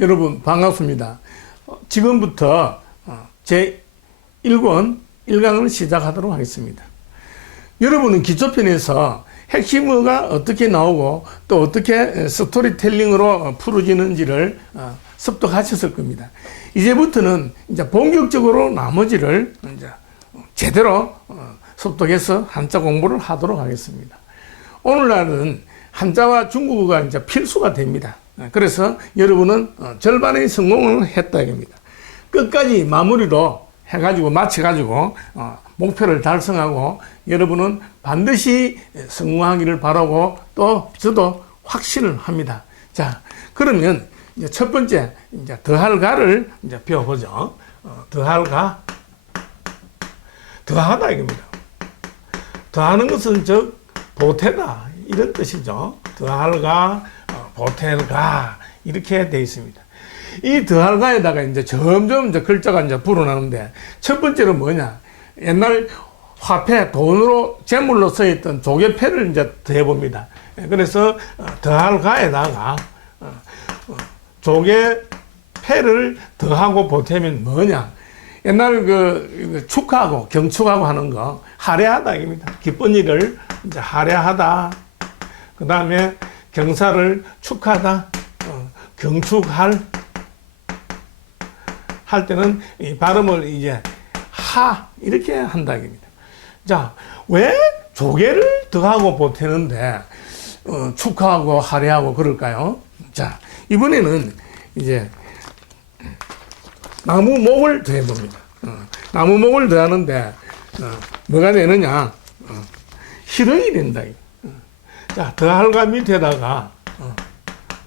여러분 반갑습니다. 지금부터 제 1권 1강을 시작하도록 하겠습니다. 여러분은 기초편에서 핵심어가 어떻게 나오고 또 어떻게 스토리텔링으로 풀어지는지를 습득하셨을 겁니다. 이제부터는 이제 본격적으로 나머지를 이제 제대로 습득해서 한자 공부를 하도록 하겠습니다. 오늘날은 한자와 중국어가 이제 필수가 됩니다. 그래서 여러분은 절반의 성공을 했다 이겁니다. 끝까지 마무리로 해가지고 마쳐가지고 목표를 달성하고 여러분은 반드시 성공하기를 바라고 또 저도 확신을 합니다. 자, 그러면 이제 첫 번째 이제 더할가를 이제 배워보죠. 더할가, 더하다 이겁니다. 더하는 것은 즉 보태다 이런 뜻이죠. 더할가, 보탤가 이렇게 되어 있습니다. 이 더할가에다가 이제 점점 이제 글자가 이제 불어나는데 첫 번째는 뭐냐? 옛날 화폐, 돈으로 재물로 써있던 조개패를 이제 더해봅니다. 그래서 더할가에다가 조개패를 더하고 보태면 뭐냐? 옛날 그 축하하고 경축하고 하는 거 할애하다 입니다. 기쁜 일을 이제 할애하다. 그 다음에 경사를 축하하다, 경축할 할 때는 이 발음을 이제 하 이렇게 한다 입니다. 자, 왜 조개를 더하고 보태는데 축하하고 할애하고 그럴까요? 자, 이번에는 이제 나무목을 더해봅니다. 나무목을 더하는데 뭐가 되느냐? 희릉이 된다. 자, 더할가 밑에다가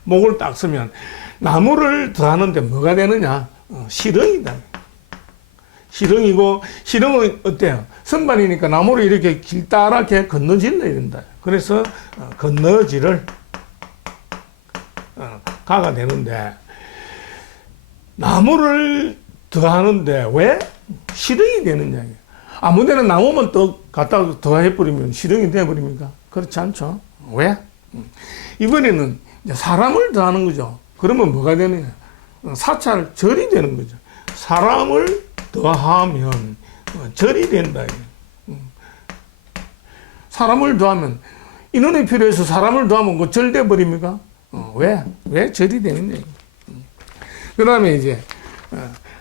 목을 딱 쓰면 나무를 더하는데 뭐가 되느냐? 실흥이다. 실흥이고, 실흥은 어때요? 선반이니까 나무를 이렇게 길다랗게 건너질러 이런다. 그래서 건너지를 가가 되는데 나무를 더하는데 왜 실흥이 되느냐? 아무데나 나무만 또 갖다가 더해버리면 실흥이 되어버립니까? 그렇지 않죠? 왜? 이번에는 사람을 더하는 거죠. 그러면 뭐가 되느냐? 사찰, 절이 되는 거죠. 사람을 더하면 절이 된다. 사람을 더하면 인원이 필요해서 사람을 더하면 그 절 돼버립니까? 왜 절이 되느냐? 그 다음에 이제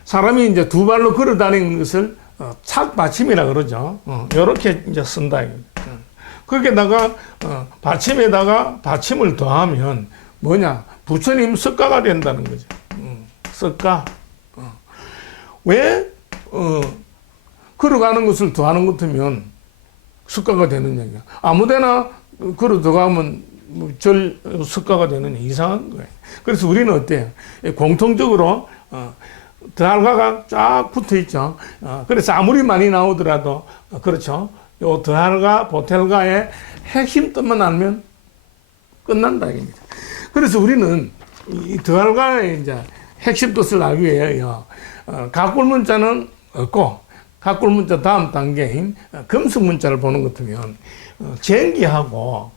사람이 이제 두 발로 걸어 다니는 것을 착받침이라 그러죠. 요렇게 이제 쓴다. 거기에다가 받침에다가 받침을 더하면 뭐냐? 부처님 석가가 된다는 거죠. 석가. 왜 걸어가는 것을 더하는 것 같으면 석가가 되느냐? 아무데나 걸어 들어가면 절 석가가 되느냐? 이상한 거예요. 그래서 우리는 어때요? 공통적으로 더할가가 쫙 붙어 있죠. 그래서 아무리 많이 나오더라도 그렇죠. 요 더할가, 보탤가의 핵심 뜻만 알면 끝난다 이겁니다. 그래서 우리는 이 더할가의 이제 핵심 뜻을 알기 위해요. 각골문자는 없고 각골문자 다음 단계인 금속문자를 보는 것 같으면 쟁기하고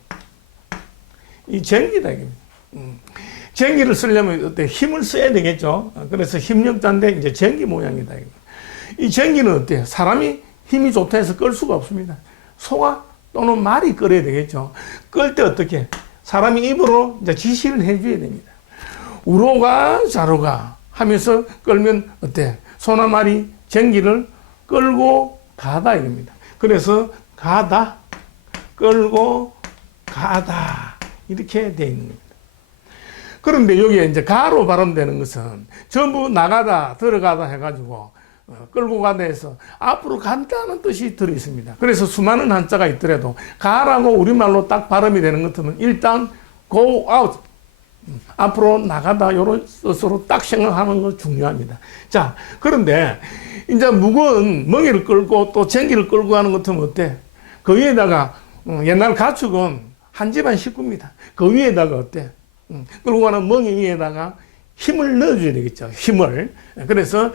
이 쟁기다 이겁니다. 쟁기를 쓰려면 어때 힘을 써야 되겠죠. 그래서 힘력자인데 이제 쟁기 모양이다. 이 쟁기는 어때요? 사람이 힘이 좋다 해서 끌 수가 없습니다. 소가 또는 말이 끌어야 되겠죠. 끌 때 어떻게? 사람이 입으로 이제 지시를 해줘야 됩니다. 우로가 자로가 하면서 끌면 어때? 소나 말이 쟁기를 끌고 가다 이겁니다. 그래서 가다, 끌고 가다 이렇게 돼 있는 겁니다. 그런데 여기에 이제 가로 발음되는 것은 전부 나가다, 들어가다 해가지고 끌고 가다 해서 앞으로 간다는 뜻이 들어 있습니다. 그래서 수많은 한자가 있더라도 가라고 우리말로 딱 발음이 되는 것 같으면 일단 go out, 앞으로 나가다 이런 뜻으로 딱 생각하는 거 중요합니다. 자, 그런데 이제 무거운 멍에를 끌고 또 쟁기를 끌고 가는 것 같으면 어때? 그 위에다가 옛날 가축은 한 집안 식구입니다. 그 위에다가 어때? 끌고 가는 멍에 위에다가 힘을 넣어줘야 되겠죠. 힘을. 그래서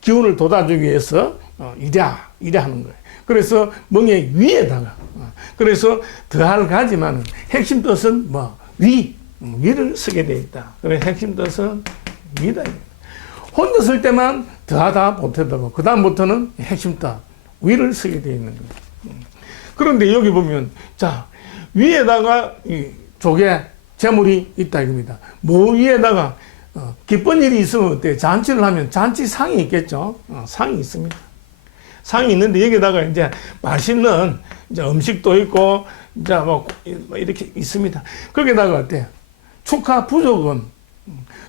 기운을 돋아주기 위해서 이래 하는 거예요. 그래서 멍에 위에다가 그래서 더할가지만 핵심 뜻은 뭐 위, 위를 쓰게 돼 있다. 그래서 핵심 뜻은 위다. 혼자 쓸 때만 더하다 보태다고 그 다음부터는 핵심 뜻 위를 쓰게 돼 있는 거예요. 그런데 여기 보면 자 위에다가 이 조개 재물이 있다 이겁니다. 뭐 위에다가 기쁜 일이 있으면 어때요? 잔치를 하면 잔치상이 있겠죠. 상이 있습니다. 상이 있는데 여기다가 이제 맛있는 이제 음식도 있고 이제 뭐 이렇게 있습니다. 거기다가 어때요? 축하 부족은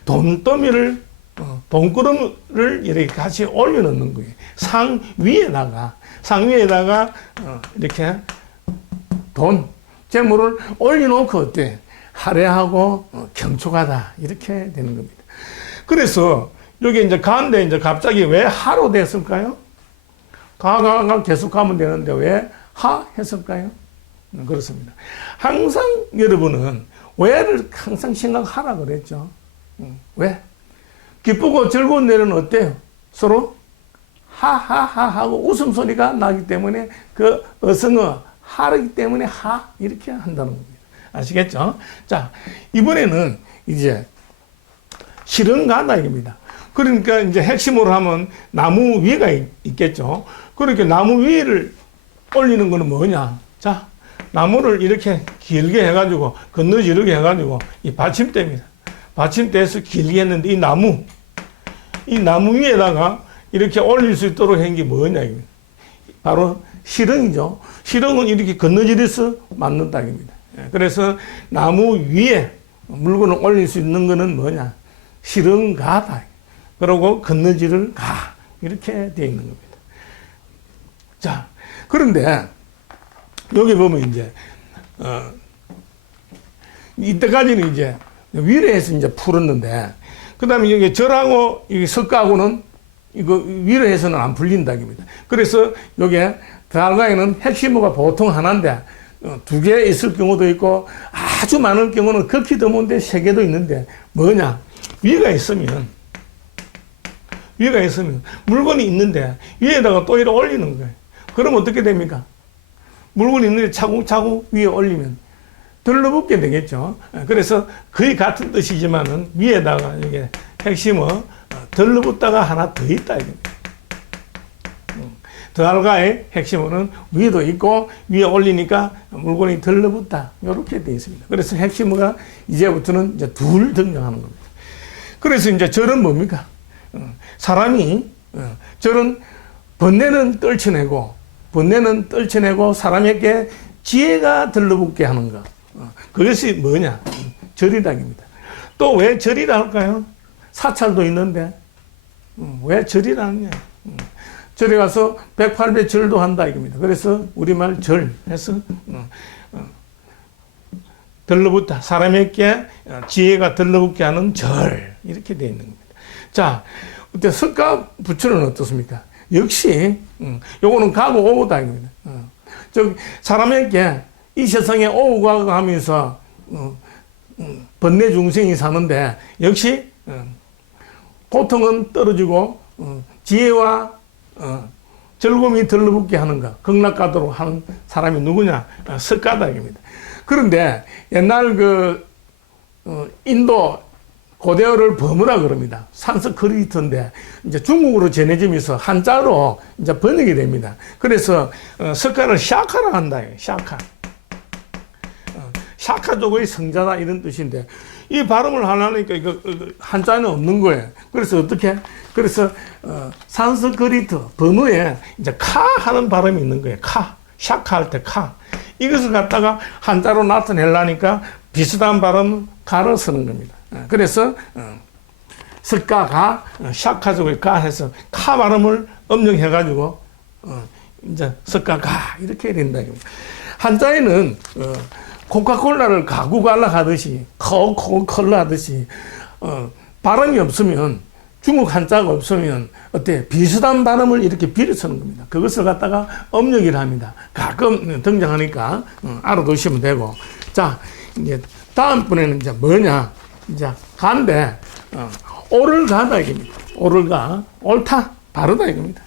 돈더미를 돈구름을 이렇게 같이 올려놓는 거예요. 상 위에다가 이렇게 돈 재물을 올려놓고 어때? 화려하고 경축하다 이렇게 되는 겁니다. 그래서 여기 이제 가운데 이제 갑자기 왜 하로 됐을까요? 가가 계속하면 되는데 왜 하 했을까요? 그렇습니다. 항상 여러분은 왜를 항상 생각하라 그랬죠. 왜? 기쁘고 즐거운 날은 어때요? 서로 하하하 하고 웃음소리가 나기 때문에 그 어성어 하르기 때문에 하 이렇게 한다는 겁니다. 아시겠죠? 자, 이번에는 이제 실흥가다 이겁니다. 그러니까 이제 핵심으로 하면 나무 위가 있겠죠. 그렇게 나무 위를 올리는 거는 뭐냐? 자, 나무를 이렇게 길게 해가지고 건너지르게 해가지고 이 받침대입니다. 받침대에서 길게 했는데 이 나무 위에다가 이렇게 올릴 수 있도록 한 게 뭐냐? 바로 실흥이죠. 실흥은 이렇게 건너지려서 만든다 이겁니다. 그래서 나무 위에 물건을 올릴 수 있는 거는 뭐냐? 실흥가다. 그리고 건너지를 가. 이렇게 되어 있는 겁니다. 자, 그런데 여기 보면 이제 이때까지는 이제 위례에서 이제 풀었는데 그 다음에 여기 절하고 이 석가하고는 이거 위례에서는 안 풀린다 입니다. 그래서 여기에 달가에는 핵심어가 보통 하나인데 두 개 있을 경우도 있고 아주 많은 경우는 극히 드문데 세 개도 있는데 뭐냐? 위가 있으면 물건이 있는데 위에다가 또 이렇게 올리는 거예요. 그럼 어떻게 됩니까? 물건이 있는데 차곡차곡 위에 올리면 들러붙게 되겠죠. 그래서 거의 같은 뜻이지만은 위에다가 이게 핵심어 들러붙다가 하나 더 있다 이겁니다. 더할가의 핵심어는 위에도 있고 위에 올리니까 물건이 들러붙다 이렇게 되어 있습니다. 그래서 핵심어가 이제부터는 이제 둘 등장하는 겁니다. 그래서 이제 절은 뭡니까? 사람이 절은 번뇌는 떨쳐내고 사람에게 지혜가 들러붙게 하는 것. 그것이 뭐냐? 절이라입니다. 또 왜 절이라 할까요? 사찰도 있는데 왜 절이라 하느냐? 절에 가서 108배 절도 한다 이겁니다. 그래서 우리말 절 해서 들러붙다. 사람에게 지혜가 들러붙게 하는 절 이렇게 되어 있는 겁니다. 자, 그때 석가 부처는 어떻습니까? 역시 요거는 가고 오고다 이겁니다. 즉 사람에게 이 세상에 오고 가고 하면서 번뇌 중생이 사는데 역시 고통은 떨어지고 지혜와 즐거움이 들러붙게 하는 것, 극락가도록 하는 사람이 누구냐? 석가다 이겁니다. 그런데 옛날 인도 고대어를 범어라 그럽니다. 산스크리트인데 이제 중국으로 전해지면서 한자로 이제 번역이 됩니다. 그래서 석가를 샤카라 한다. 샤카. 샤카족의 성자다 이런 뜻인데 이 발음을 하려니까 이거 한자는 없는 거예요. 그래서 어떻게? 그래서 산스크리트 범어에 이제 카 하는 발음이 있는 거예요. 카. 샤카 할 때 카. 이것을 갖다가 한자로 나타내려니까 비슷한 발음 가를 쓰는 겁니다. 그래서 석가가 샤카족의 가 해서 카 발음을 음력해가지고 이제 석가가 이렇게 된다. 한자에는 코카콜라를 가구갈라 하듯이 코카콜라 하듯이 발음이 없으면 중국 한자가 없으면 어때 비슷한 발음을 이렇게 빌어 쓰는 겁니다. 그것을 갖다가 음력이라 합니다. 가끔 등장하니까 알아두시면 되고 자 이제 다음번에는 이제 뭐냐 이제 간데 오를 가다 이겁니다. 오를 가 옳다 바르다 이겁니다.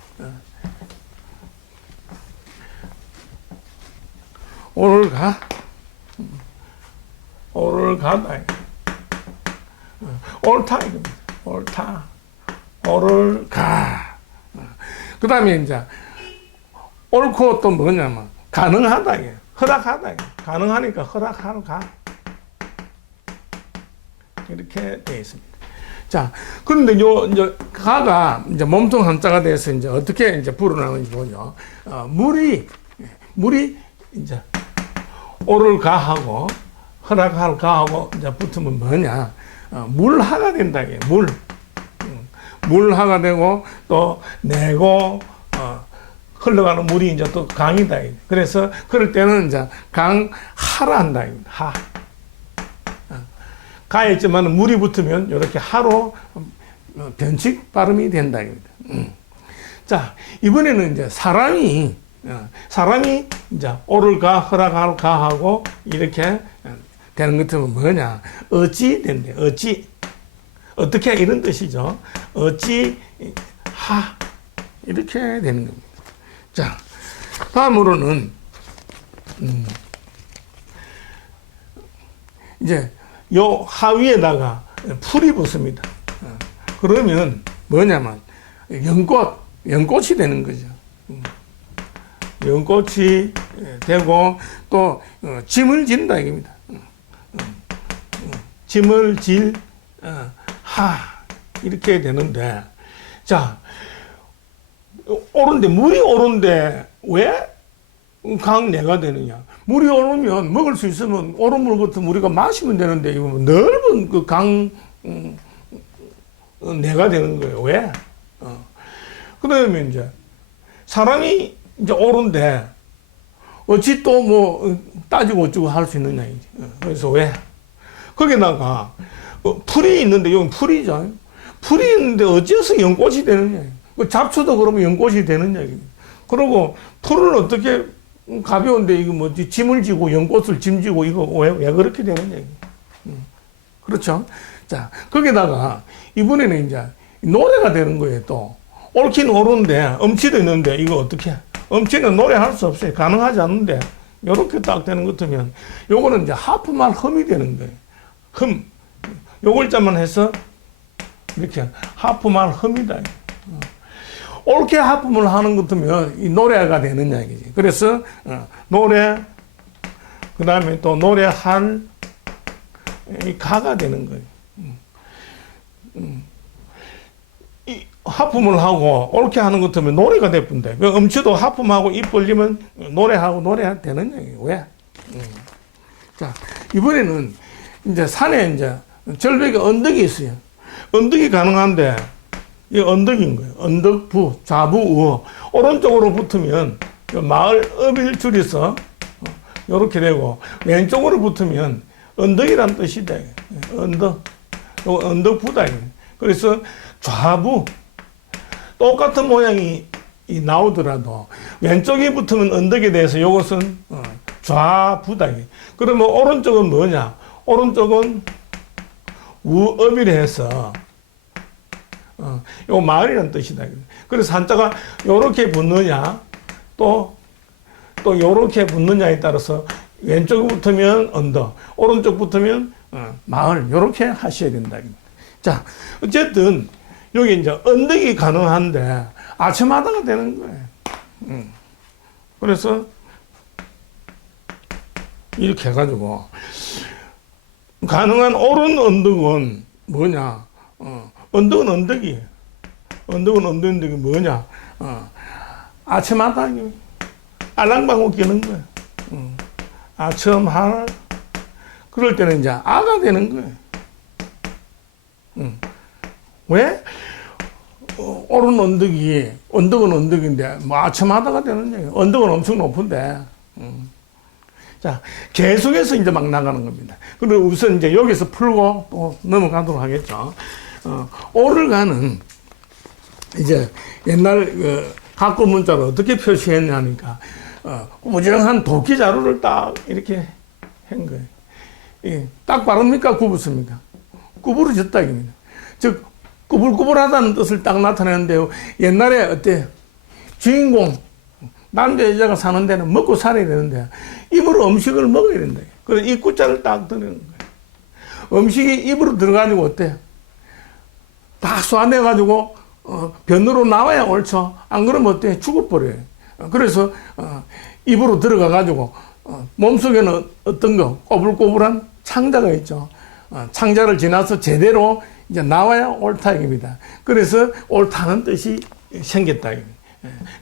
오를 가다 옳다 이겁니다. 옳다. 옳을 가. 그 다음에 이제 옳고 또 뭐냐면 가능하다 이게. 허락하다 이게. 가능하니까 허락하러 가. 이렇게 되어 있습니다. 자, 그런데 이제 가가 이제 몸통 한자가 돼서 이제 어떻게 이제 불어나는지 보죠. 물이 이제 옳을 가하고 허락할 가하고 이제 붙으면 뭐냐. 물하가 된다 이게. 물하가 되고 또 내고 흘러가는 물이 이제 또 강이다. 그래서 그럴 때는 이제 강하라 한다. 하. 가에 있지만 물이 붙으면 이렇게 하로 변칙 발음이 된다. 자, 이번에는 이제 사람이 이제 옳을 가, 허락할 가 하고 이렇게 되는 것 같으면 뭐냐. 어찌 된대. 어찌. 어떻게 이런 뜻이죠. 어찌 하. 이렇게 되는 겁니다. 자, 다음으로는, 이제, 요 하위에다가 풀이 붙습니다. 그러면 뭐냐면, 연꽃이 되는 거죠. 연꽃이 되고, 또, 짐을 진다, 이겁니다. 짐을 이렇게 되는데, 자, 오른데, 물이 오른데, 왜 강내가 되느냐? 물이 오르면 먹을 수 있으면 오른 물 같은 우리가 마시면 되는데, 이거 넓은 그 내가 되는 거예요. 왜? 그 다음에 이제, 사람이 이제 오른데, 어찌 또 뭐, 따지고 어쩌고 할 수 있느냐, 이제. 그래서 왜? 거기다가, 풀이 있는데, 여기 풀이죠. 풀이 있는데 어째서 연꽃이 되느냐. 잡초도 그러면 연꽃이 되느냐. 그리고 풀은 어떻게 가벼운데 이거 뭐지 짐을 지고 연꽃을 짐지고 이거 왜 그렇게 되느냐. 그렇죠. 자, 거기다가 이번에는 이제 노래가 되는 거예요. 또 옳긴 옳은데 음치도 있는데 이거 어떻게? 음치는 노래할 수 없어요. 가능하지 않는데 이렇게 딱 되는 것 같으면 요거는 이제 하프말 흠이 되는 거예요. 흠. 요 글자만 해서 이렇게 하프말 흠이다. 옳게 하품을 하는 것 같으면 이 노래가 되는 이야기지. 그래서 노래, 그 다음에 또 노래할 이 가가 되는 거예요. 이 하품을 하고 옳게 하는 것 같으면 노래가 되는데 음치도 하품하고 입 벌리면 노래하고 노래 되는 얘기예요. 왜? 자, 이번에는 이제 산에 이제 절벽에 언덕이 있어요. 언덕이 가능한데 이 언덕인 거예요. 언덕부, 좌부, 우어. 오른쪽으로 붙으면 마을 업일 줄여서 이렇게 되고 왼쪽으로 붙으면 언덕이란 뜻이다. 언덕. 언덕부다. 그래서 좌부. 똑같은 모양이 나오더라도 왼쪽에 붙으면 언덕에 대해서 이것은 좌부다. 그러면 오른쪽은 뭐냐? 오른쪽은 우업이라 요 마을이라는 뜻이다. 그래서 한자가 요렇게 붙느냐, 또 요렇게 붙느냐에 따라서 왼쪽에 붙으면 언덕, 오른쪽 붙으면 마을, 요렇게 하셔야 된다. 자, 어쨌든, 여기 이제 언덕이 가능한데, 아첨하다가 되는 거예요. 그래서, 이렇게 해가지고, 가능한 옳은 언덕은 뭐냐, 언덕은 언덕이에요. 언덕은 언덕인데 뭐냐? 아첨하다. 알랑방울 끼는 거예요. 아첨할. 그럴 때는 이제 아가 되는 거예요. 왜? 옳은 언덕은 언덕인데 뭐 아첨하다가 되는 얘기예요. 언덕은 엄청 높은데. 자, 계속해서 이제 막 나가는 겁니다. 그리고 우선 이제 여기서 풀고 또 넘어가도록 하겠죠. 오를 가는 이제 옛날 각고 문자를 어떻게 표시했냐니까 무지렁한 도끼 자루를 딱 이렇게 한 거예요. 딱 바릅니까? 굽었습니까? 구부러졌다 이겁니다. 즉 꾸불꾸불하다는 뜻을 딱 나타내는데요. 옛날에 어때? 주인공 남자 여자가 사는 데는 먹고 살아야 되는데 입으로 음식을 먹어야 된다. 그래서 이 구자를 딱 드리는 거예요. 음식이 입으로 들어가지고 어때요? 다 쏘아내가지고 변으로 나와야 옳죠. 안 그러면 어때요? 죽어버려요. 그래서 입으로 들어가가지고 몸속에는 어떤 거 꼬불꼬불한 창자가 있죠. 창자를 지나서 제대로 이제 나와야 옳다 이겁니다. 그래서 옳다는 뜻이 생겼다 이겁니다.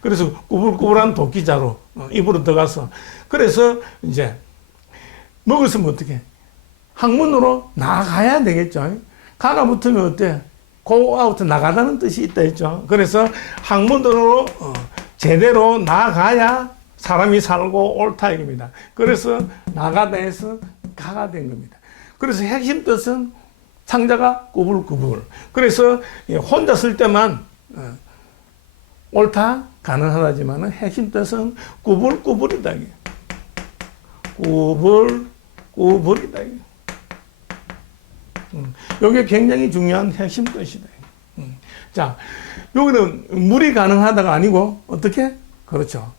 그래서 꾸불꾸불한 도끼자로 입으로 들어가서 그래서 이제 먹었으면 어떻게 항문으로 나가야 되겠죠. 가가 붙으면 어때? go out 나가다는 뜻이 있다 했죠. 그래서 항문으로 제대로 나가야 사람이 살고 옳다 이겁니다. 그래서 나가다 해서 가가 된 겁니다. 그래서 핵심 뜻은 창자가 꾸불꾸불. 그래서 혼자 쓸 때만 옳다 가능하다지만 핵심 뜻은 꾸불꾸불이다. 꾸불꾸불이다. 이게 굉장히 중요한 핵심 뜻이다. 자, 여기는 물이 가능하다가 아니고 어떻게? 그렇죠.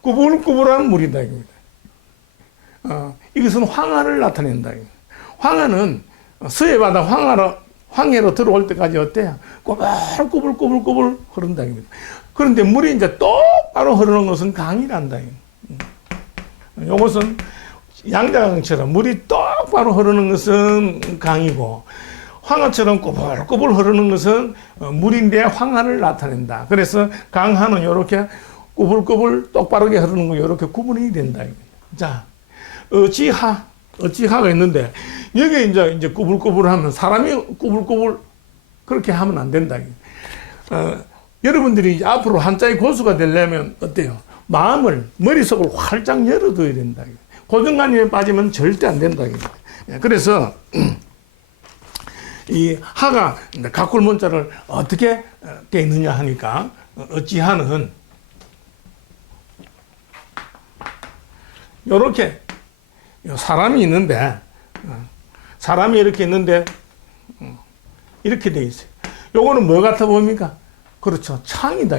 꾸불꾸불한 물이다. 이것은 황하를 나타낸다. 황하는 서해바다 황해로 들어올 때까지 어때요? 꾸불꾸불꾸불 흐른다. 그런데 물이 이제 똑바로 흐르는 것은 강이란다. 이것은 양자강처럼 물이 똑바로 흐르는 것은 강이고 황하처럼 꾸불꾸불 흐르는 것은 물인데 황하를 나타낸다. 그래서 강하는 이렇게 꾸불꾸불 똑바르게 흐르는 거 이렇게 구분이 된다. 자, 어찌하가 있는데 여기 이제 꾸불꾸불하면 사람이 꾸불꾸불 그렇게 하면 안 된다. 여러분들이 앞으로 한자의 고수가 되려면 어때요? 머릿속을 활짝 열어둬야 된다. 고정관념에 빠지면 절대 안 된다. 그래서 이 하가 가꿀 문자를 어떻게 돼 있느냐 하니까 어찌하는 요렇게 사람이 있는데 사람이 이렇게 있는데 이렇게 돼 있어요. 요거는 뭐 같아 보입니까? 그렇죠. 창이다.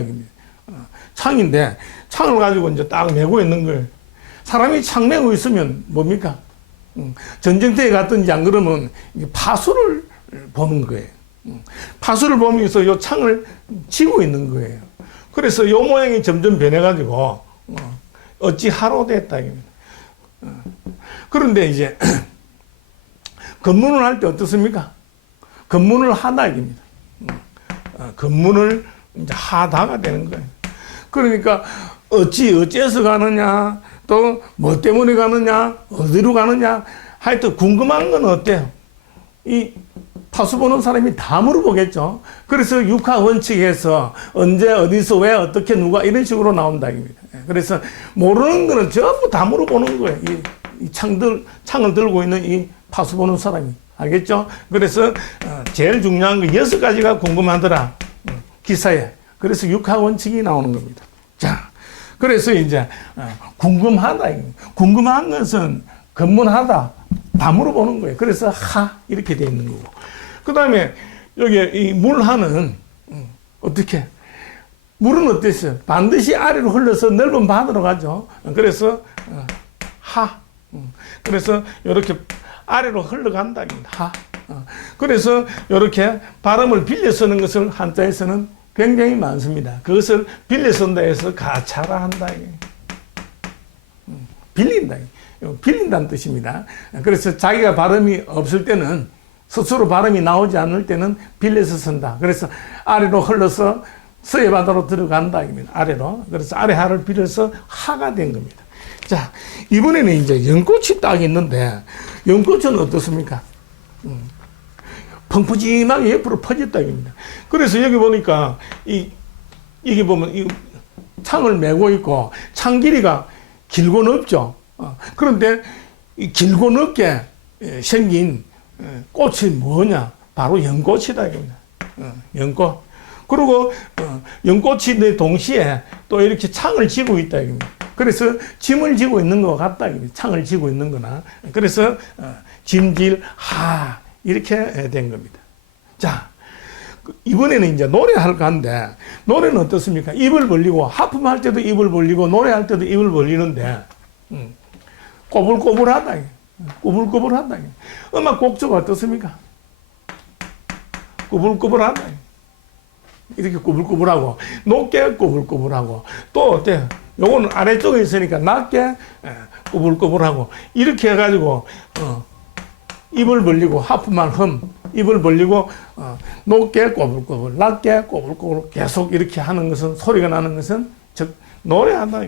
창인데 창을 가지고 이제 딱 메고 있는 거예요. 사람이 창 메고 있으면 뭡니까? 전쟁터에 갔든지 안 그러면 파수를 보는 거예요. 파수를 보면서 요 창을 치고 있는 거예요. 그래서 요 모양이 점점 변해가지고 어찌하로 됐다. 그런데 이제 검문을 할 때 어떻습니까? 검문을 하다 입니다. 검문을 이제 하다가 되는 거예요. 그러니까 어째서 가느냐, 또 뭐 때문에 가느냐, 어디로 가느냐, 하여튼 궁금한 건 어때요? 이 파수 보는 사람이 다 물어보겠죠. 그래서 육하 원칙에서 언제, 어디서, 왜, 어떻게, 누가 이런 식으로 나온다 입니다. 그래서 모르는 거는 전부 다 물어보는 거예요. 이 창을 들고 있는 이 파수 보는 사람이. 알겠죠? 그래서 제일 중요한 거 6가지가 궁금하더라. 기사에. 그래서 육하 원칙이 나오는 겁니다. 자, 그래서 이제 궁금하다. 궁금한 것은 검문하다. 다 물어보는 거예요. 그래서 하 이렇게 돼 있는 거고. 그 다음에 여기 이 물하는 어떻게? 물은 어땠어요? 반드시 아래로 흘러서 넓은 바다로 가죠. 그래서 하. 그래서 이렇게 아래로 흘러간다. 하. 그래서 이렇게 발음을 빌려 쓰는 것을 한자에서는 굉장히 많습니다. 그것을 빌려 쓴다 해서 가차라 한다. 빌린다. 빌린다는 뜻입니다. 그래서 자기가 발음이 없을 때는 스스로 발음이 나오지 않을 때는 빌려서 쓴다. 그래서 아래로 흘러서 서해바다로 들어간다. 아래로. 그래서 아래하를 빌려서 하가 된 겁니다. 자, 이번에는 이제 연꽃이 딱 있는데 연꽃은 어떻습니까? 펑퍼짐하게 옆으로 퍼졌다. 그래서 여기 보니까 이게 보면 이 창을 메고 있고 창 길이가 길고 넓죠. 그런데 이 길고 넓게 생긴 꽃이 뭐냐? 바로 연꽃이다. 연꽃. 그리고 연꽃이 동시에 또 이렇게 창을 쥐고 있다. 그래서 짐을 지고 있는 것 같다. 창을 지고 있는 거나. 그래서 짐질 하 이렇게 된 겁니다. 자, 이번에는 이제 노래할 건데 노래는 어떻습니까? 입을 벌리고 하품할 때도 입을 벌리고 노래할 때도 입을 벌리는데 꼬불꼬불하다. 꾸불꾸불하다. 음악 곡조가 어떻습니까? 꾸불꾸불하다. 이렇게 꾸불꾸불하고, 높게 꾸불꾸불하고, 또 어때요? 요거는 아래쪽에 있으니까 낮게 꾸불꾸불하고, 이렇게 해가지고, 입을 벌리고, 하프만 입을 벌리고, 높게 꼬불꼬불, 낮게 꼬불꼬불, 계속 이렇게 하는 것은, 소리가 나는 것은, 즉, 노래한다.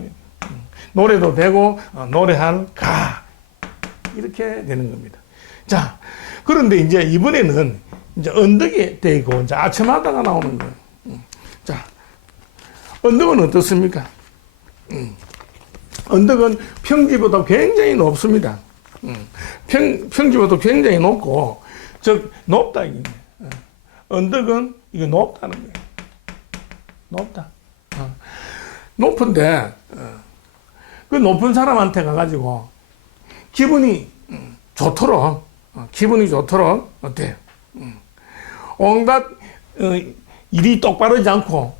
노래도 되고, 노래할 가. 이렇게 되는 겁니다. 자, 그런데 이제 이번에는 이제 언덕이 되고, 이제 아첨하다가 나오는 거예요. 자, 언덕은 어떻습니까? 언덕은 평지보다 굉장히 높습니다. 평지보다 굉장히 높고, 즉, 높다. 이게. 언덕은 이게 높다는 거예요. 높다. 높은데, 그 높은 사람한테 가가지고, 기분이 좋도록, 어때요? 온갖, 일이 똑바르지 않고,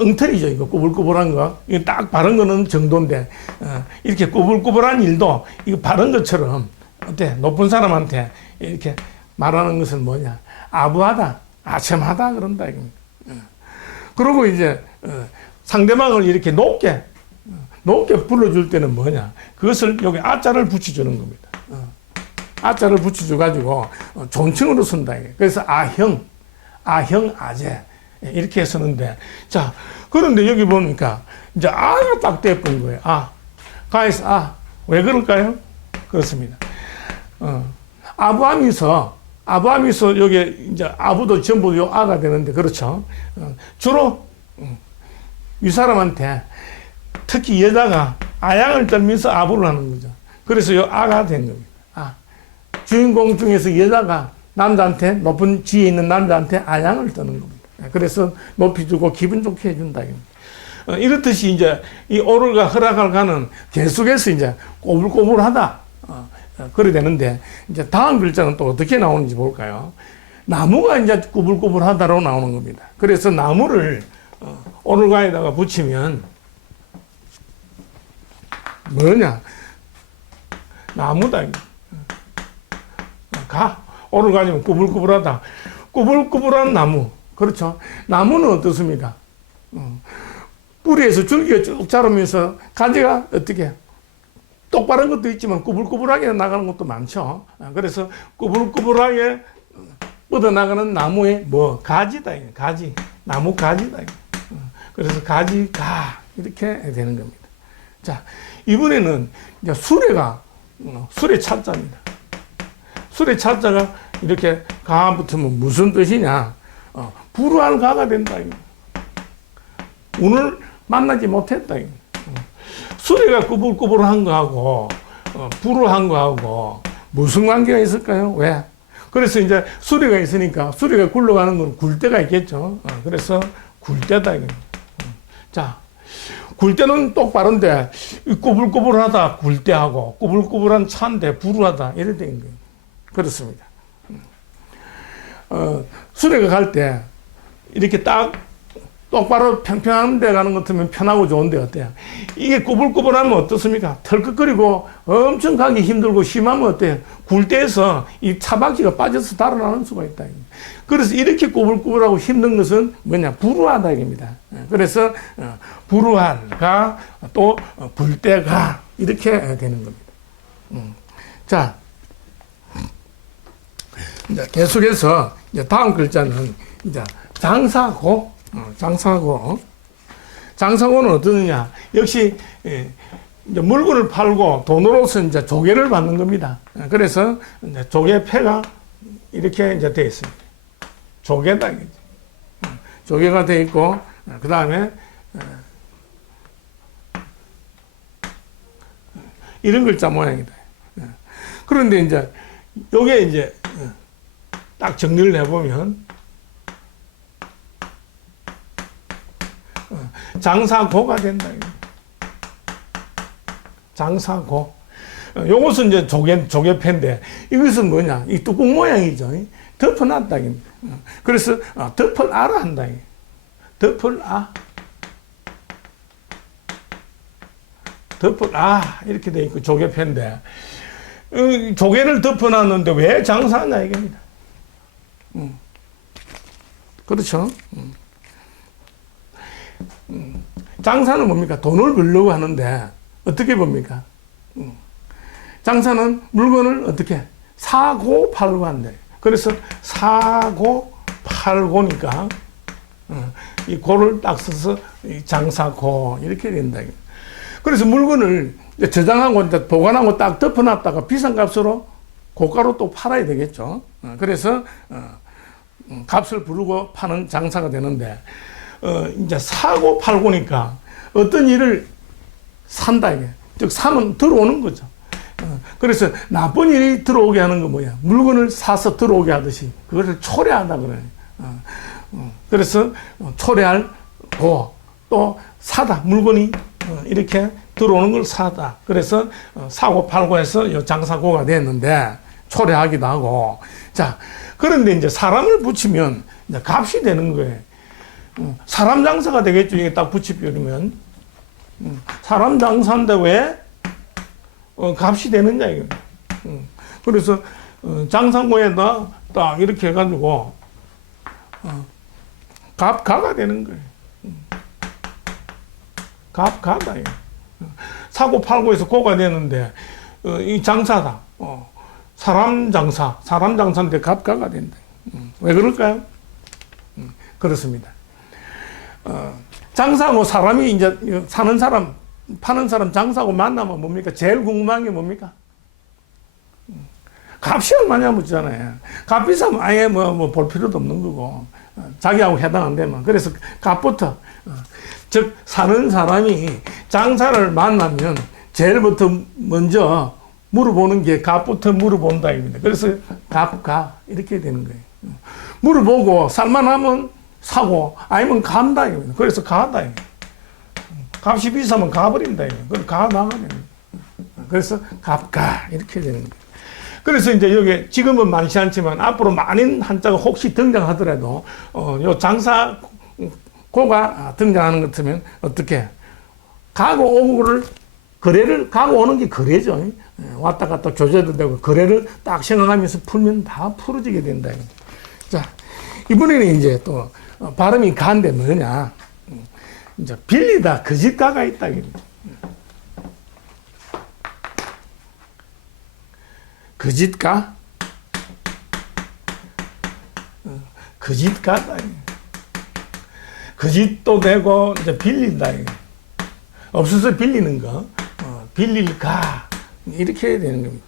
엉터리죠. 이거 꾸불꾸불한 거. 이거 딱 바른 거는 정도인데, 이렇게 꾸불꾸불한 일도 이거 바른 것처럼, 어때? 높은 사람한테 이렇게 말하는 것은 뭐냐? 아부하다, 아첨하다, 그런다. 이겁니다. 그리고 이제, 상대방을 이렇게 높게 불러줄 때는 뭐냐? 그것을 여기 아자를 붙여주는 겁니다. 아자를 붙여줘가지고, 존칭으로 쓴다. 그래서 아형, 아제. 이렇게 쓰는데, 자, 그런데 여기 보니까, 이제 아가 딱 돼본 거예요. 가에서 왜 그럴까요? 그렇습니다. 아부하면서 여기 이제 아부도 전부 요 아가 되는데, 그렇죠? 주로, 이 사람한테, 특히 여자가 아양을 떨면서 아부를 하는 거죠. 그래서 요 아가 된 겁니다. 주인공 중에서 여자가 남자한테, 높은 지위에 있는 남자한테 아양을 떠는 겁니다. 그래서 높이 주고 기분 좋게 해준다. 이렇듯이 이제 이 오를과 허락을 가는 계속해서 이제 꼬불꼬불하다. 그래 되는데, 이제 다음 글자는 또 어떻게 나오는지 볼까요? 나무가 이제 꾸불꾸불하다로 나오는 겁니다. 그래서 나무를 오를가에다가 붙이면 뭐냐? 나무다. 오를가지면 꾸불꾸불하다. 꾸불꾸불한 나무. 그렇죠. 나무는 어떻습니까? 뿌리에서 줄기가 쭉 자라면서 가지가 어떻게 똑바른 것도 있지만 꾸불꾸불하게 나가는 것도 많죠. 그래서 꾸불꾸불하게 뻗어나가는 나무의 가지다. 가지. 나무 가지다. 그래서 가지가 이렇게 되는 겁니다. 자, 이번에는 이제 수레 차자입니다. 수레 차자가 이렇게 가 붙으면 무슨 뜻이냐? 불우할 가가 된다. 오늘 만나지 못했다. 수레가 꾸불꾸불한 거하고, 불우한 거하고, 무슨 관계가 있을까요? 왜? 그래서 이제 수레가 있으니까, 수레가 굴러가는 건 굴대가 있겠죠. 그래서 굴대다. 자, 굴대는 똑바른데, 꾸불꾸불하다, 굴대하고, 꾸불꾸불한 차인데, 불우하다, 이래 된 거예요. 그렇습니다. 수레가 갈 때, 이렇게 딱 똑바로 평평한 데 가는 것 같으면 편하고 좋은데 어때요? 이게 꾸불꾸불하면 어떻습니까? 털컥거리고 엄청 가기 힘들고 심하면 어때요? 굴대에서 이 차바퀴가 빠져서 달아나는 수가 있다. 그래서 이렇게 꾸불꾸불하고 힘든 것은 뭐냐? 불우하다 입니다. 그래서 불우할가 또 불대가 이렇게 되는 겁니다. 자, 이제 계속해서 이제 다음 글자는 이제 장사고.장사고는 어떠느냐? 역시 이제 물건을 팔고 돈으로서 이제 조개를 받는 겁니다. 그래서 이제 조개패가 이렇게 이제 되어 있습니다. 조개다. 조개가 되어 있고, 그 다음에 이런 글자 모양이다. 그런데 이제 요게 이제 딱 정리를 해보면 장사고가 된다. 장사고. 요것은 이제 조개패인데, 이것은 뭐냐? 이 뚜껑 모양이죠. 덮어놨다. 그래서, 덮을아라 한다. 덮을아. 이렇게 돼 있고, 조개패인데, 조개를 덮어놨는데 왜 장사하냐 이겁니다. 그렇죠. 장사는 뭡니까? 돈을 벌려고 하는데 어떻게 봅니까? 장사는 물건을 어떻게 사고 팔고 한대. 그래서 사고 팔고니까 이 고를 딱 써서 장사고 이렇게 된다. 그래서 물건을 저장하고 이제 보관하고 딱 덮어놨다가 비싼 값으로 고가로 또 팔아야 되겠죠. 그래서 값을 부르고 파는 장사가 되는데 이제 사고 팔고니까 어떤 일을 산다 이게. 즉 사면 들어오는 거죠. 그래서 나쁜 일이 들어오게 하는 건 뭐야? 물건을 사서 들어오게 하듯이 그것을 초래한다 그래요. 그래서 초래할 고, 또 사다 물건이 이렇게 들어오는 걸 사다. 그래서 사고 팔고 해서 장사고가 됐는데 초래하기도 하고. 자, 그런데 이제 사람을 붙이면 이제 값이 되는 거예요. 사람 장사가 되겠죠. 이게 딱 붙여버리면. 사람 장사인데 왜 값이 되느냐 이거. 그래서 장사고에다 딱 이렇게 해가지고 값가가 되는 거예요. 값가다 이거. 사고 팔고 해서 고가 되는데 이 장사다. 사람 장사인데 값가가 된다. 왜 그럴까요? 그렇습니다. 장사하고 사람이 이제 사는 사람, 파는 사람, 장사하고 만나면 뭡니까? 제일 궁금한 게 뭡니까? 값이 얼마냐 묻잖아요. 값 비싸면 아예 뭐 볼 필요도 없는 거고, 자기하고 해당 안 되면. 그래서 값부터, 즉, 사는 사람이 장사를 만나면 제일부터 먼저 물어보는 게 값부터 물어본다. 입니다. 그래서 값, 이렇게 되는 거예요. 물어보고 살만하면 사고, 아니면 간다. 입니다. 그래서 가다. 값이 비싸면 가버린다. 그래서 가 나가면. 그래서 값가, 이렇게 되는 거예요. 그래서 이제 여기 지금은 많지 않지만 앞으로 많은 한자가 혹시 등장하더라도, 요 장사고가 등장하는 것 같으면 어떻게? 가고 오고를, 거래를, 가고 오는 게 거래죠. 왔다 갔다 교제도 되고, 거래를 딱 생각하면서 풀면 다 풀어지게 된다. 자, 이번에는 이제 또, 발음이 가인데 뭐냐. 이제 빌리다, 거짓가가 있다. 거짓가? 거짓가다. 거짓도 되고, 이제 빌린다. 없어서 빌리는 거. 빌릴가. 이렇게 해야 되는 겁니다.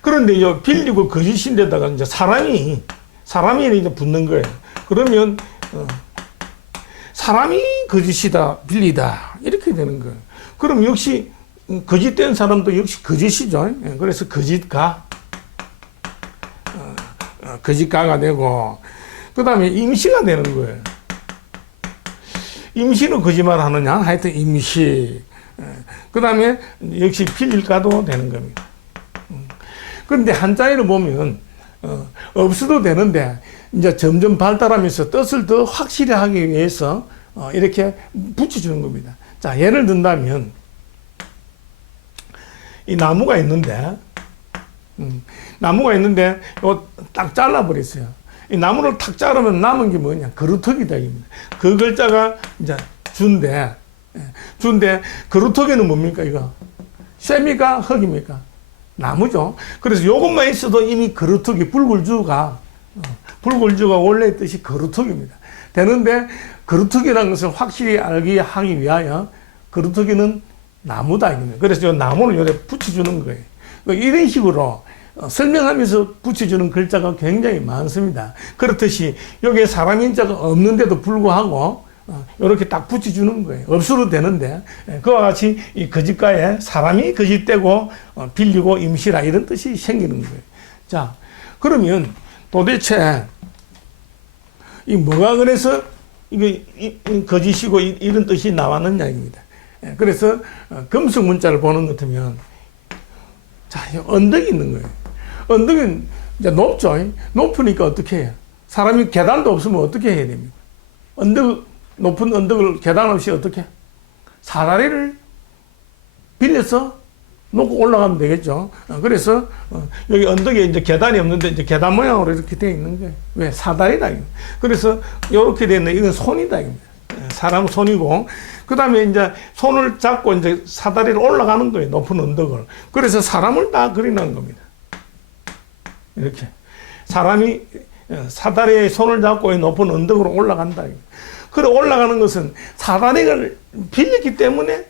그런데 요 빌리고 거짓인데다가 이제 사람이 이제 붙는 거예요. 그러면, 사람이 거짓이다, 빌리다. 이렇게 되는 거예요. 그럼 역시, 거짓된 사람도 역시 거짓이죠. 그래서 거짓가, 거짓가가 되고, 그 다음에 임시가 되는 거예요. 임시는 거짓말 하느냐? 하여튼 임시. 그 다음에 역시 빌릴가도 되는 겁니다. 그런데 한자리를 보면, 없어도 되는데, 이제 점점 발달하면서 뜻을 더 확실히 하기 위해서, 이렇게 붙여주는 겁니다. 자, 예를 든다면, 이 나무가 있는데, 이거 딱 잘라버렸어요. 이 나무를 탁 자르면 남은 게 뭐냐? 그루터기다. 그 글자가 이제 준데, 그루터기는 뭡니까, 이거? 쇠입니까? 흙입니까? 나무죠. 그래서 요것만 있어도 이미 그루터기, 불굴주가 원래 뜻이 그루터기입니다. 되는데, 그루터기라는 것을 확실히 알게 하기 위하여, 그루터기는 나무다. 그래서 이 나무를 여기에 붙여주는 거예요. 이런 식으로 설명하면서 붙여주는 글자가 굉장히 많습니다. 그렇듯이 여기에 사람 인자가 없는데도 불구하고 이렇게 딱 붙여주는 거예요. 없어도 되는데 그와 같이 이 거짓가에 사람이 거짓되고 빌리고 임시라 이런 뜻이 생기는 거예요. 자, 그러면 도대체 이 뭐가 그래서 이게 거짓이고 이런 뜻이 나왔느냐입니다. 그래서 금속 문자를 보는 것 같으면 자, 언덕이 있는 거예요. 언덕은 이제 높죠. 높으니까 어떻게 해요? 사람이 계단도 없으면 어떻게 해야 됩니까? 높은 언덕을 계단 없이 어떻게? 사다리를 빌려서 놓고 올라가면 되겠죠. 그래서 여기 언덕에 이제 계단이 없는데 이제 계단 모양으로 이렇게 되어 있는 거예요. 왜? 사다리다. 그래서 이렇게 되어 있는 이건 손이다. 사람 손이고, 그 다음에 이제 손을 잡고 이제 사다리를 올라가는 거예요. 높은 언덕을. 그래서 사람을 다 그리는 겁니다. 이렇게. 사람이 사다리에 손을 잡고 높은 언덕으로 올라간다. 그래 올라가는 것은 사다리를 빌렸기 때문에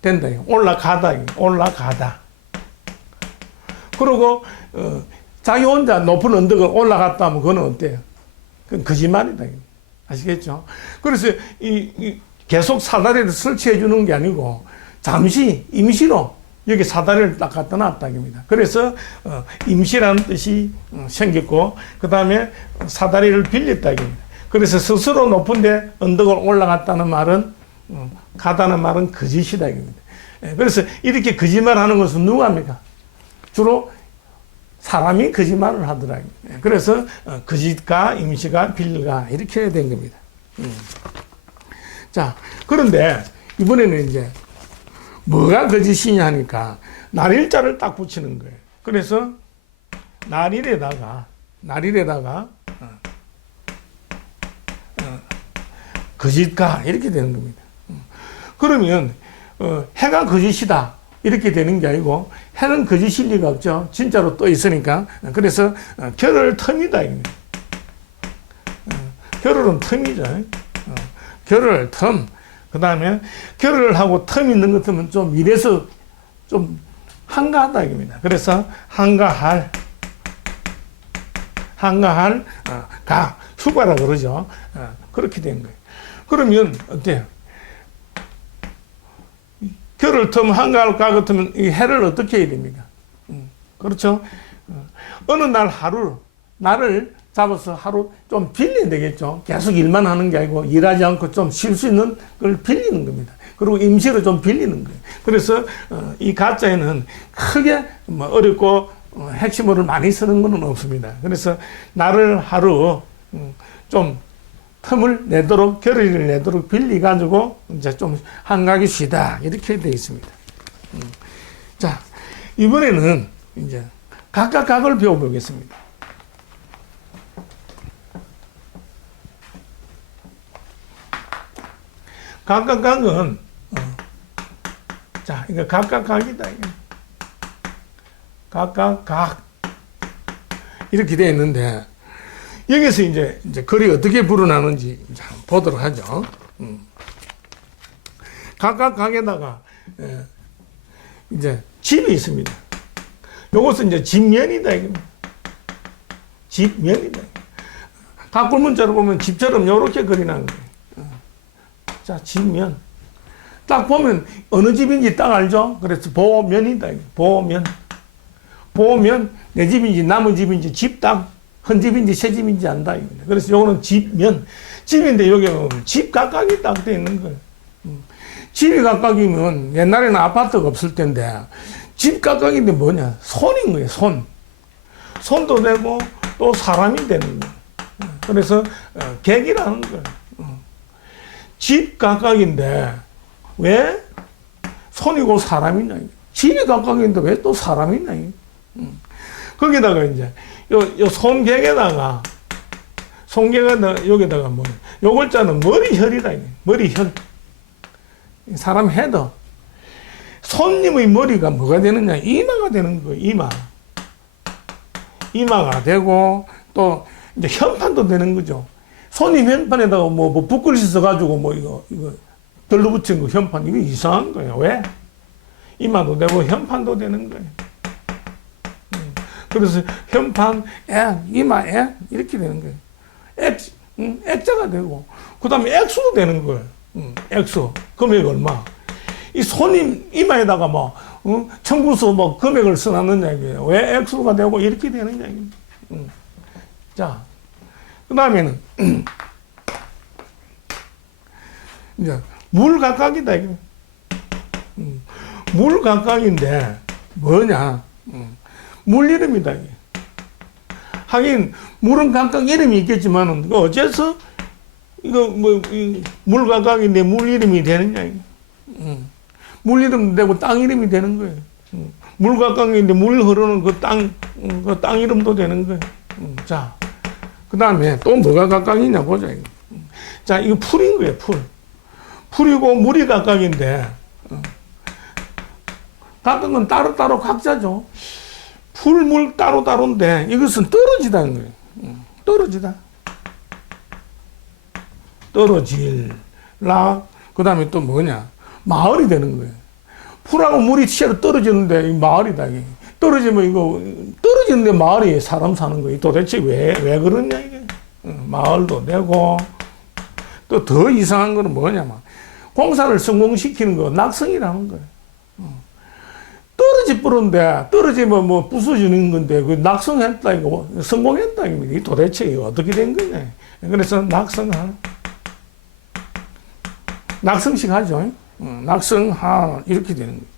된다. 올라가다. 그리고 자기 혼자 높은 언덕을 올라갔다 하면 그건 어때요? 그건 거짓말이다. 아시겠죠? 그래서 계속 사다리를 설치해 주는 게 아니고 잠시 임시로 여기 사다리를 딱 갖다 놨다. 그래서 임시라는 뜻이 생겼고, 그 다음에 사다리를 빌렸다. 그래서 스스로 높은데 언덕을 올라갔다는 말은, 가다는 말은 거짓이다. 그래서 이렇게 거짓말하는 것은 누가 합니까? 주로 사람이 거짓말을 하더라고요. 그래서 거짓가, 임시가, 빌가 이렇게 된 겁니다. 자, 그런데 이번에는 이제 뭐가 거짓이냐 하니까 날일자를 딱 붙이는 거예요. 그래서 날일에다가 거짓가 이렇게 되는 겁니다. 그러면 해가 거짓이다 이렇게 되는 게 아니고, 해는 거짓일 리가 없죠. 진짜로 떠 있으니까. 그래서 결을 텀이다. 결은 텀이죠. 결을 텀. 그 다음에 결을 하고 텀 있는 것 같으면 좀 이래서 좀 한가하다. 그래서 한가할, 가, 휴가라 그러죠. 그렇게 된 거예요. 그러면 어때요? 결을 텀, 한가할, 가 같으면 이 해를 어떻게 해야 됩니까? 그렇죠? 어느 날 날을 잡아서 하루 좀 빌려야 되겠죠. 계속 일만 하는 게 아니고 일하지 않고 좀 쉴 수 있는 걸 빌리는 겁니다. 그리고 임시로 좀 빌리는 거예요. 그래서 이 가짜에는 크게 뭐 어렵고 핵심어를 많이 쓰는 건 없습니다. 그래서 날을 하루 좀 틈을 내도록, 겨를을 내도록 빌려가지고 이제 좀 한가하게 쉬다 이렇게 되어 있습니다. 자, 이번에는 이제 각각 각을 배워보겠습니다. 각각 각은 자, 이거 각각 각이다. 각각 각 이렇게 되어 있는데, 여기서 이제 글이 어떻게 불어나는지 한번 보도록 하죠. 각각 각에다가 이제 집이 있습니다. 요것은 이제 집면이다. 집면이다. 각불문자로 보면 집처럼 요렇게 그리는 거예요. 자, 집면. 딱 보면 어느 집인지 딱 알죠? 그래서 보면이다. 보면. 보면 내 집인지 남의 집인지 집 딱 헌 집인지 새 집인지 안다. 그래서 요거는 집면. 집인데 여기 집 각각이 딱 돼 있는 거예요. 집이 각각이면 옛날에는 아파트가 없을 텐데, 집 각각인데 뭐냐? 손인 거예요, 손. 손도 되고 또 사람이 되는 거예요. 그래서 객이라는 거예요. 집 각각인데 왜 손이고 사람이냐? 집이 각각인데 왜 또 사람이냐? 거기다가 이제 요 손객에다가 여기다가 뭐 요 글자는 머리혈이다. 머리혈. 사람 헤더. 손님의 머리가 뭐가 되느냐? 이마가 되는 거예요. 이마가 되고 또 이제 현판도 되는 거죠. 손님 현판에다가 뭐 붓글씨 써가지고 뭐 이거 들러붙인 거 현판, 이거 이상한 거예요. 왜? 이마도 되고 현판도 되는 거예요. 그래서 현판, 이마, 이렇게 되는 거예요. 액자가 되고, 그 다음에 액수도 되는 거예요. 액수. 금액 얼마? 이 손님 이마에다가 뭐, 청구서 뭐 금액을 써놨는 얘기예요. 왜 액수가 되고 이렇게 되는 얘기예요. 자, 그 다음에는, 이제, 물각각이다. 물각각인데, 뭐냐? 물 이름이다. 하긴, 물은 각각 이름이 있겠지만은, 어째서, 이거 뭐, 물각각인데 물 이름이 되느냐? 물 이름도 되고 땅 이름이 되는 거예요. 물각각인데 물 흐르는 그 땅 이름도 되는 거예요. 자, 그 다음에 또 뭐가 각각이냐 보자. 이거. 자, 이거 풀인 거예요, 풀. 풀이고 물이 각각인데, 각각은 따로따로 각자죠. 풀, 물 따로따로인데, 이것은 떨어지다는 거예요. 떨어지다. 떨어질, 락, 그 다음에 또 뭐냐. 마을이 되는 거예요. 풀하고 물이 치로 떨어지는데, 이 마을이다. 이게. 떨어지면 이거, 떨어지는데 마을이 사람 사는 거예요. 도대체 왜 그러냐, 이게. 마을도 되고, 또 더 이상한 거는 뭐냐면, 공사를 성공시키는 거, 낙성이라는 거예요. 떨어지 뿌는데, 떨어지면 뭐 부서지는 건데, 그 낙성했다, 이거, 성공했다, 이거. 도대체 이거 어떻게 된 거냐. 그래서 낙성하. 낙성식 하죠. 낙성하. 이렇게 되는 거예요.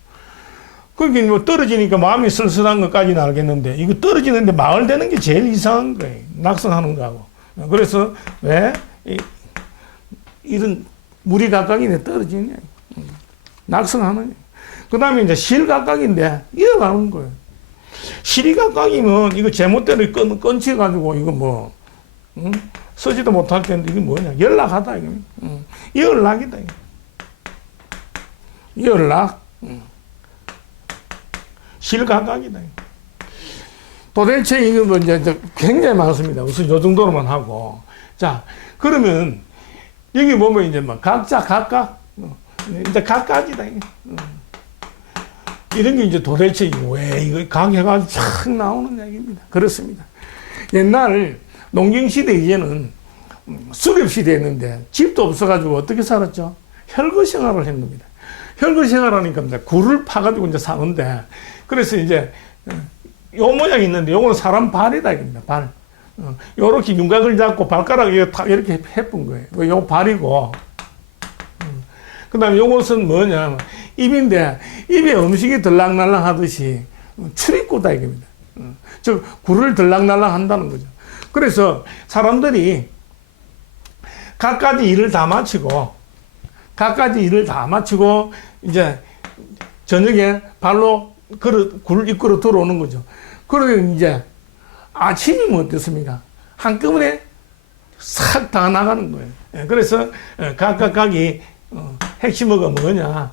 그게 뭐 떨어지니까 마음이 쓸쓸한 것까지는 알겠는데, 이거 떨어지는데 마을 되는 게 제일 이상한 거예요. 낙성하는 거하고. 그래서 왜 이런 물이 각각인데 떨어지냐. 낙성하는. 그 다음에 이제 실 각각인데 이어가는 거예요. 실이 각각이면 이거 제멋대로 끊치가지고 이거 뭐, 쓰지도 못할 텐데 이게 뭐냐. 연락하다. 이거. 연락이다. 이거. 연락. 실각각이다. 도대체 이거 뭐 이제 굉장히 많습니다. 우선 요 정도로만 하고. 자, 그러면 여기 보면 이제 뭐 각자 각각, 이제 각각이다. 이런 게 이제 도대체 왜 이거 각해가지고 쫙 나오는 얘기입니다. 그렇습니다. 옛날 농경시대 이제는 수렵시대였는데 집도 없어가지고 어떻게 살았죠? 혈거 생활을 한 겁니다. 혈거 생활하니까 이제 굴을 파가지고 이제 사는데, 그래서 이제 요 모양이 있는데 요거는 사람 발이다 이겁니다. 발. 요렇게 윤곽을 잡고 발가락을 이렇게 해본 거예요. 요 발이고, 그 다음에 요것은 뭐냐, 입인데 입에 음식이 들락날락 하듯이 출입구다 이겁니다. 즉 굴을 들락날락 한다는 거죠. 그래서 사람들이 각가지 일을 다 마치고 이제 저녁에 발로 굴 입구로 들어오는 거죠. 그러면 이제 아침이면 어떻습니까? 한꺼번에 싹 다 나가는 거예요. 그래서 각각이 핵심어가 뭐냐.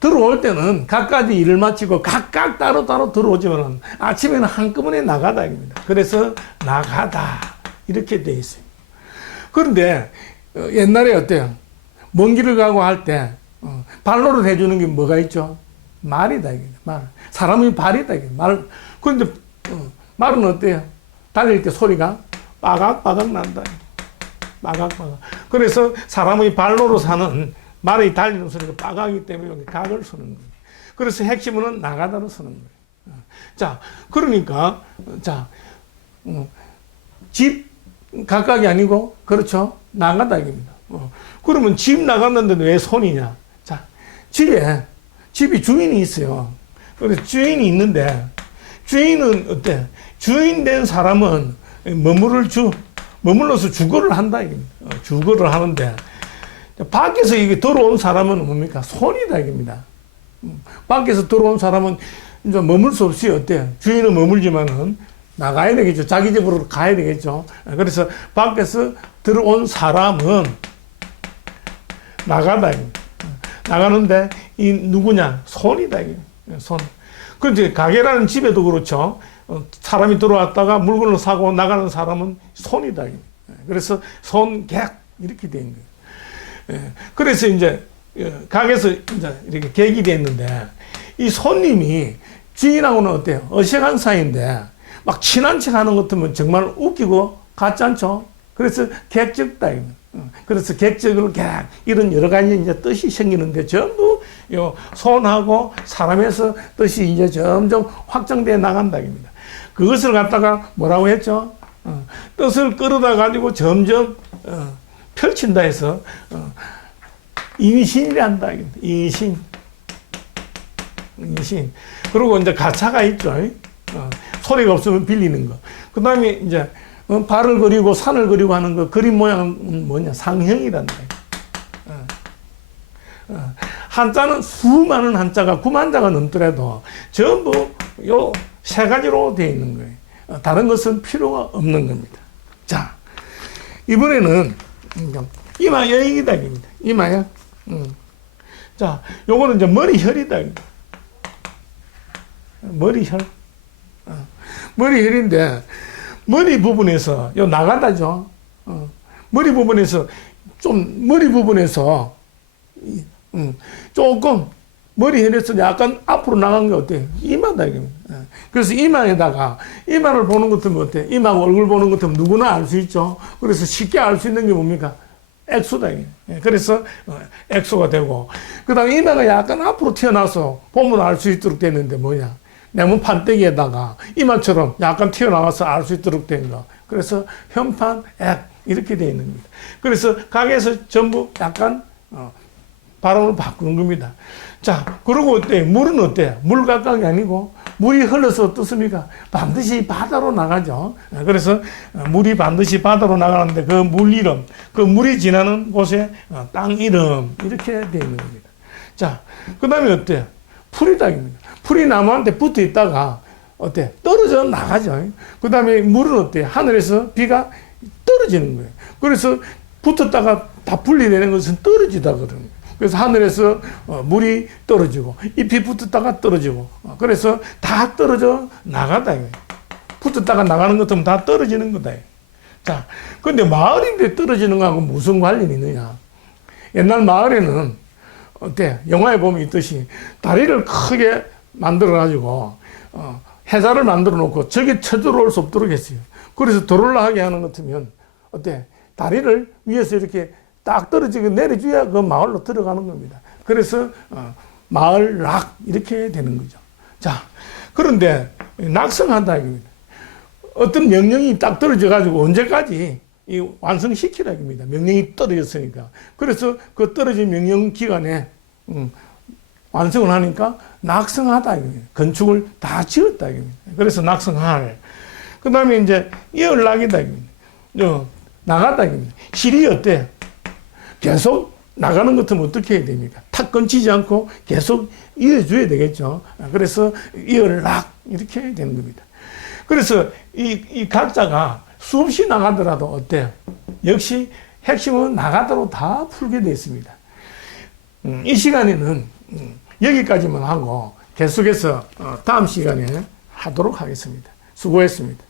들어올 때는 각가지 일을 마치고 각각 따로따로 들어오지만 아침에는 한꺼번에 나가다 입니다. 그래서 나가다 이렇게 돼 있어요. 그런데 옛날에 어때요? 먼 길을 가고 할 때 발로를 해주는 게 뭐가 있죠? 말이다 이게 말. 사람의 발이다 이게 말. 그런데 말은 어때요? 달릴 때 소리가 빠각빠각 난다. 빠각빠각. 그래서 사람의 발로로 사는 말이 달리는 소리가 빠각이기 때문에 여기 각을 쓰는 거예요. 그래서 핵심은 나가다로 쓰는 거예요. 자, 그러니까 자, 집 각각이 아니고 그렇죠? 나가다 이겁니다. 그러면 집 나갔는데 왜 손이냐? 자, 집이 주인이 있어요. 그래서 주인이 있는데 주인은 어때? 주인 된 사람은 머물러서 주거를 한다 이겁니다. 주거를 하는데 밖에서 이게 들어온 사람은 뭡니까? 손이다 이겁니다. 밖에서 들어온 사람은 이제 머물 수 없이 어때? 주인은 머물지만은 나가야 되겠죠. 자기 집으로 가야 되겠죠. 그래서 밖에서 들어온 사람은 나가다. 나가는데 이 누구냐? 손이다. 손. 그런데 가게라는 집에도 그렇죠. 사람이 들어왔다가 물건을 사고 나가는 사람은 손이다. 그래서 손객 이렇게 된 거예요. 그래서 이제 가게에서 이제 이렇게 객이 됐는데 이 손님이 주인하고는 어때요? 어색한 사이인데 막 친한 척 하는 것 같으면 정말 웃기고 같지 않죠? 그래서 객적다. 그래서 객적으로 객 이런 여러 가지 이제 뜻이 생기는데 전부 요 손하고 사람에서 뜻이 이제 점점 확장돼 나간다. 그것을 갖다가 뭐라고 했죠? 뜻을 끌어다 가지고 점점 펼친다 해서 인신이란다. 인신. 그리고 이제 가차가 있죠. 소리가 없으면 빌리는 거. 그 다음에 이제 발을 그리고 산을 그리고 하는 거 그림 모양은 뭐냐? 상형이란다. 한자는 수많은 한자가 9만 자가 넘더라도 전부 요 세 가지로 되어 있는 거예요. 다른 것은 필요가 없는 겁니다. 자, 이번에는 이마 여행이다. 이마야. 자, 요거는 이제 머리혈이다. 머리혈. 머리혈인데, 머리 부분에서, 요 나간다죠. 머리 부분에서, 조금, 머리혈에서 약간 앞으로 나간 게 어때요? 이마다. 그래서 이마에다가, 이마를 보는 것 같으면 어때요? 이마하고 얼굴 보는 것 같으면 누구나 알 수 있죠. 그래서 쉽게 알 수 있는 게 뭡니까? 액수다. 그래서 액수가 되고, 그 다음에 이마가 약간 앞으로 튀어나와서 보면 알 수 있도록 되는데 뭐냐? 내문 판때기에다가 이마처럼 약간 튀어나와서 알 수 있도록 된 거. 그래서 현판, 액 이렇게 되어 있는 겁니다. 그래서 가게에서 전부 약간 발음을 바꾸는 겁니다. 자, 그리고 어때? 물은 어때? 물각각이 아니고 물이 흘러서 어떻습니까? 반드시 바다로 나가죠. 그래서 물이 반드시 바다로 나가는데 그 물 이름, 그 물이 지나는 곳에 땅 이름 이렇게 되어 있는 겁니다. 자, 그 다음에 어때? 풀이다입니다. 풀이 나무한테 붙어 있다가 어때? 떨어져 나가죠. 그 다음에 물은 어때? 하늘에서 비가 떨어지는 거예요. 그래서 붙었다가 다 분리되는 것은 떨어지다 그러는 그래서 하늘에서 물이 떨어지고 잎이 붙었다가 떨어지고 그래서 다 떨어져 나가다. 붙었다가 나가는 것처럼 다 떨어지는 거다. 자, 근데 마을인데 떨어지는 거하고 무슨 관련이 있느냐? 옛날 마을에는 어때? 영화에 보면 있듯이 다리를 크게 만들어 가지고 해자를 만들어 놓고 저기 쳐들어올 수 없도록 했어요. 그래서 들어올라 하게 하는 것 같으면 어때? 다리를 위에서 이렇게 딱 떨어지게 내려줘야 그 마을로 들어가는 겁니다. 그래서 마을 락 이렇게 되는 거죠. 자, 그런데 낙성한다 이겁니다. 어떤 명령이 딱 떨어져 가지고 언제까지 이 완성시키라 이겁니다. 명령이 떨어졌으니까. 그래서 그 떨어진 명령 기간에 완성을 하니까 낙성하다 이겁니다. 건축을 다 지었다 이겁니다. 그래서 낙성할. 그 다음에 이제 이을락이다 이겁니다. 나갔다 이겁니다. 실이 어때? 계속 나가는 것 같으면 어떻게 해야 됩니까? 탁 끊지지 않고 계속 이어줘야 되겠죠. 그래서 이을락 이렇게 되는 겁니다. 그래서 이 각자가 수없이 나가더라도 어때요? 역시 핵심은 나가도록 다 풀게 되어 있습니다. 이 시간에는 여기까지만 하고 계속해서 다음 시간에 하도록 하겠습니다. 수고했습니다.